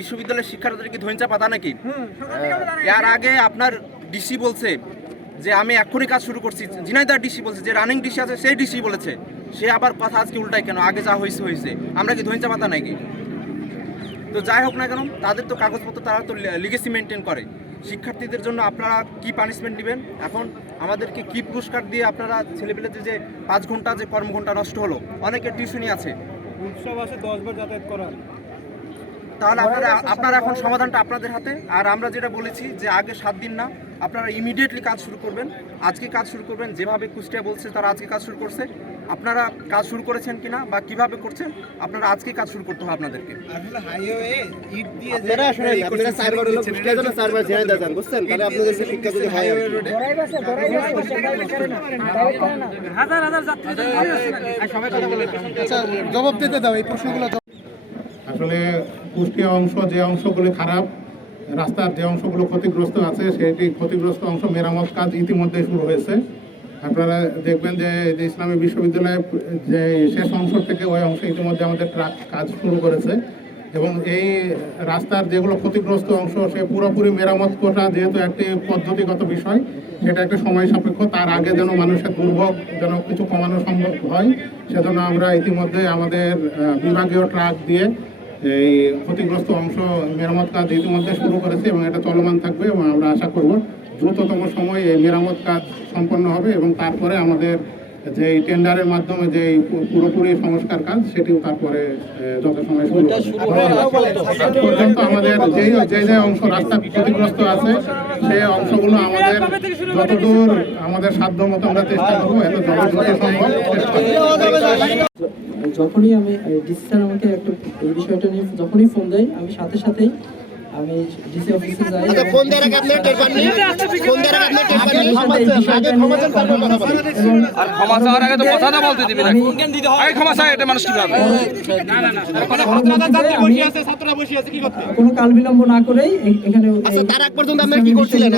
বিশ্ববিদ্যালয়ের শিক্ষার্থীদের কি ধৈর্য পাতা নাকি? এর আগে আপনার ডিসি বলছে যে আমি এখনই কাজ শুরু করছি, ঝিনাইদহ ডিসি বলছে যে রানিং ডিসি আছে সেই ডিসি বলেছে, সে আবার কথা আজকে উল্টায় কেন? আগে যা হয়েছে হয়েছে, আমরা কি ধৈর্য পাতা নাকি? তো যাই হোক না কেন, তাদের তো কাগজপত্র, তারা তো লিগেসি মেনটেন করে। শিক্ষার্থীদের জন্য আপনারা কি পানিশমেন্ট দিবেন? এখন আমাদেরকে কি পুরস্কার দিয়ে আপনারা ছেলেপেলেদের যে 5 ঘন্টা যে কর্মঘণ্টা নষ্ট হলো, অনেকের টিউশনই আছে, উৎসব আসে 10 বার যাতায়াত করার, তাহলে আপনারা এখন সমাধানটা আপনাদের হাতে। আর আমরা যেটা বলেছি যে আগে 7 দিন না, আপনারা ইমিডিয়েটলি কাজ শুরু করবেন, আজকে কাজ শুরু করবেন। যেভাবে কুষ্টিয়া বলছে তারা আজকে কাজ শুরু করছে, আপনারা কাজ শুরু করেছেন কিনা বা কিভাবে করছেন, আপনারা আজকে কাজ শুরু করতে হবে আপনাদেরকে। আসলে হাইওয়ে ইট দিয়ে আপনারা সার্ভার হলো কুষ্টিয়ার জন্য সার্ভার ঝিনাইদহ যান, বুঝছেন? তাহলে আপনাদের শিক্ষা যদি হয় হাজার হাজার যাত্রী জবাব দিতে দাও এই প্রশ্নগুলো। আসলে কুষ্টিয়া অংশ যে অংশগুলি খারাপ, রাস্তার যে অংশগুলো ক্ষতিগ্রস্ত আছে, সেটি ক্ষতিগ্রস্ত অংশ মেরামত কাজ ইতিমধ্যে শুরু হয়েছে। আপনারা দেখবেন যে ইসলামী বিশ্ববিদ্যালয়ের যে শেষ অংশ থেকে ওই অংশে ইতিমধ্যে আমাদের ট্রাক কাজ শুরু করেছে, এবং এই রাস্তার যেগুলো ক্ষতিগ্রস্ত অংশ সে পুরোপুরি মেরামত করা যেহেতু একটি পদ্ধতিগত বিষয়, সেটা একটা সময় সাপেক্ষ। তার আগে যেন মানুষের দুর্ভোগ যেন কিছু কমানো সম্ভব হয়, সেজন্য আমরা ইতিমধ্যে আমাদের বিভাগীয় ট্রাক দিয়ে এই ক্ষতিগ্রস্ত অংশ মেরামত কাজ ইতিমধ্যে শুরু করেছে এবং এটা চলমান থাকবে, এবং আমরা আশা করব দ্রুততম সময়ে এই মেরামত কাজ সম্পন্ন হবে, এবং তারপরে আমাদের যে টেন্ডারের মাধ্যমে যে পুরোপুরি সংস্কার কাজ সেটিও তারপরে যথাসময়ে শুরু পর্যন্ত আমাদের যে অংশ রাস্তা ক্ষতিগ্রস্ত আছে সেই অংশগুলো আমাদের যতদূর আমাদের সাধ্য মতো আমরা চেষ্টা করবো, এত যতদূর সম্ভব। যখনই আমি ডিসি স্যার আমাকে একটা এই বিষয়টা নিয়ে যখনই ফোন দেয়, আমি সাথে সাথেই আমি ডিসি অফিসে যাই। আচ্ছা, ফোন দেওয়ার আগে আপনারা টের পাননি? ফোন দেওয়ার আগে আপনারা টের পাননি? আর ক্ষমা চাওয়ার আগে তো কথা না বলতে দিবি না। এই ক্ষমা চাই, এটা মানুষ কিভাবে? কোনো কাল বিলম্ব না করেই এখানে। আচ্ছা, তার আগ পর্যন্ত আপনারা কি করছিলেন?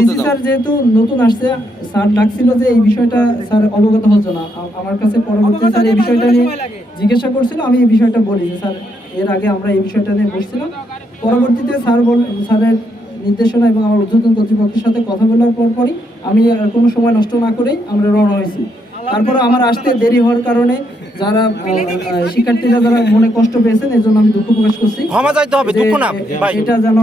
ডিসি স্যার যেহেতু নতুন আসছে, স্যার ডাকছিল যে এই বিষয়টা স্যার অবগত হচ্ছে না আমার কাছে। পরবর্তী স্যার এই বিষয়টা নিয়ে জিজ্ঞাসা করছিল, আমি এই বিষয়টা বলি যে স্যার এর আগে আমরা এই বিষয়টা নিয়ে বসছিলাম। পরবর্তীতে স্যারের নির্দেশনা এবং আমার ঊর্ধ্বতন কর্তৃপক্ষের সাথে কথা বলার পরই আমি কোনো সময় নষ্ট না করেই আমরা রওনা হয়েছি। তারপরে আমার আসতে দেরি হওয়ার কারণে যারা শিক্ষার্থীরা যারা মনে কষ্ট পেয়েছেন, এর জন্য আমি দুঃখ প্রকাশ করছি। ক্ষমা চাইতে হবে, দুঃখ না ভাই। এটা যেন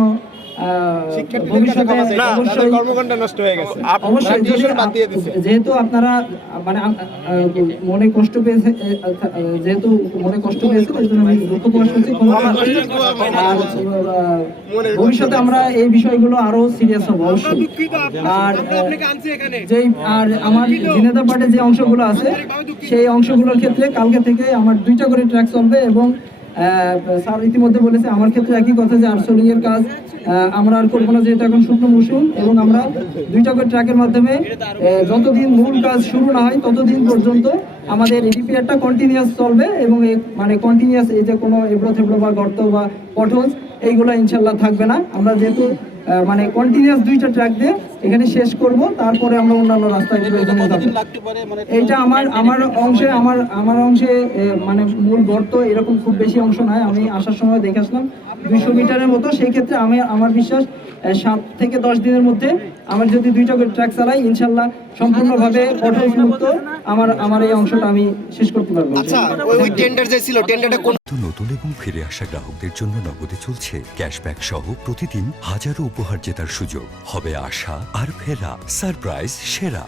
যেহেতু আপনারা মানে মনে কষ্ট পেয়েছে, যেহেতু মনে কষ্ট পেয়েছে এই জন্য আমি দুঃখ প্রকাশ করছি। আর ভবিষ্যতে আমরা এই বিষয়গুলো আরো সিরিয়াস হবো অবশ্যই। আর আমার ঝিনাইদহ পার্টের যে অংশগুলো আছে সেই অংশগুলোর ক্ষেত্রে কালকে থেকে আমার 2টা করে ট্র্যাক চলবে, এবং স্যার ইতিমধ্যে বলেছে আমার ক্ষেত্রে একই কথা যে আর্টসোলিং এর কাজ আমরা আর করবো না, যেহেতু এখন শুকনো মৌসুম, এবং আমরা 2টা করে ট্রাকের মাধ্যমে যতদিন মূল কাজ শুরু না হয় ততদিন পর্যন্ত আমাদের রিপেয়ারটা কন্টিনিউয়াস চলবে, এবং মানে কন্টিনিউয়াস এই যে কোনো এবড়ো থেবড়ো বা গর্ত বা পটহোলস এইগুলো ইনশাল্লাহ থাকবে না। আমরা যেহেতু মানে কন্টিনিউয়াস 2টা ট্র্যাক দিয়ে এখানে শেষ করব, তারপরে আমরা অন্যান্য রাস্তায় এইটা আমার অংশে মানে মূল গর্ত এরকম খুব বেশি অংশ নয়। আমি আসার সময় দেখে আসলাম 200 মিটারের মতো। সেই ক্ষেত্রে আমার বিশ্বাস 7 থেকে 10 দিনের মধ্যে আমার যদি 2টা করে ট্র্যাক চালাই, ইনশাল্লাহ সম্পূর্ণভাবে পটহোলস মুক্ত আমার এই অংশটা আমি শেষ করতে পারবো। আচ্ছা, ওই টেন্ডার যে ছিল, টেন্ডারটা কোন নতুন এবং ফিরে আসা গ্রাহকদের জন্য নগদে চলছে ক্যাশব্যাক সহ প্রতিদিন হাজারো উপহার জেতার সুযোগ। হবে আশা আর ফেরা, সারপ্রাইজ সেরা।